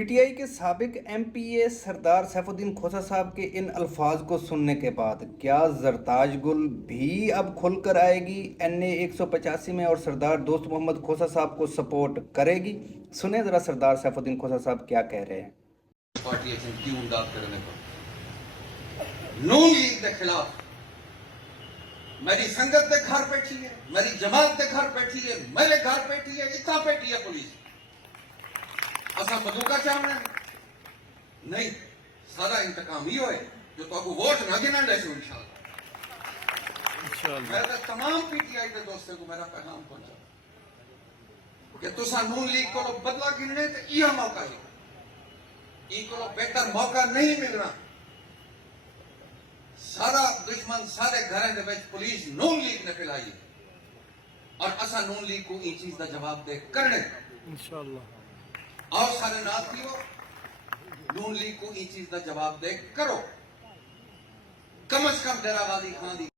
P T I کے سابق M P اے سردار safe الدین کھوسہ صاحب کے ان الفاظ کو سننے کے بعد کیا زرتاج گل بھی اب کھل کر آئے گی این اے 185 میں اور سردار دوست محمد کھوسہ صاحب کو سپورٹ کرے گی؟ سنیں ذرا سردار سیف الدین کھوسہ صاحب کیا کہہ رہے ہیں۔ پارٹی کیوں امداد کرنے پر نون لیگ کے خلاف میری سنگت کے گھر بیٹھی ہے، میری جماعت کے گھر بیٹھی ہے، میرے گھر بیٹھی ہے، اتنا بیٹھی ہے پولیس۔ اسا بندوقہ چاہنا ہے نہیں، سارا انتقام ہی ہوئے جو تو کو ووٹ نہ گنا لے سو انشاءاللہ۔ میں تمام پی ٹی آئی کے دوستوں کو میرا پیغام پہنچا کہ تسا نون لیگ کو بدلہ گننے تو یہ موقع ہے، یہ کو بہتر موقع نہیں ملنا۔ سارا دشمن سارے گھریں دے وچ پولیس نون لیگ نے پھیلائی اور اسا نون لیگ کو یہ چیز کا جواب دے کرنے انشاءاللہ۔ اور سارے ناتھیوں نون لیگ کو یہ چیز کا جواب دے کرو، کم از کم ڈیرہ غازی خان دی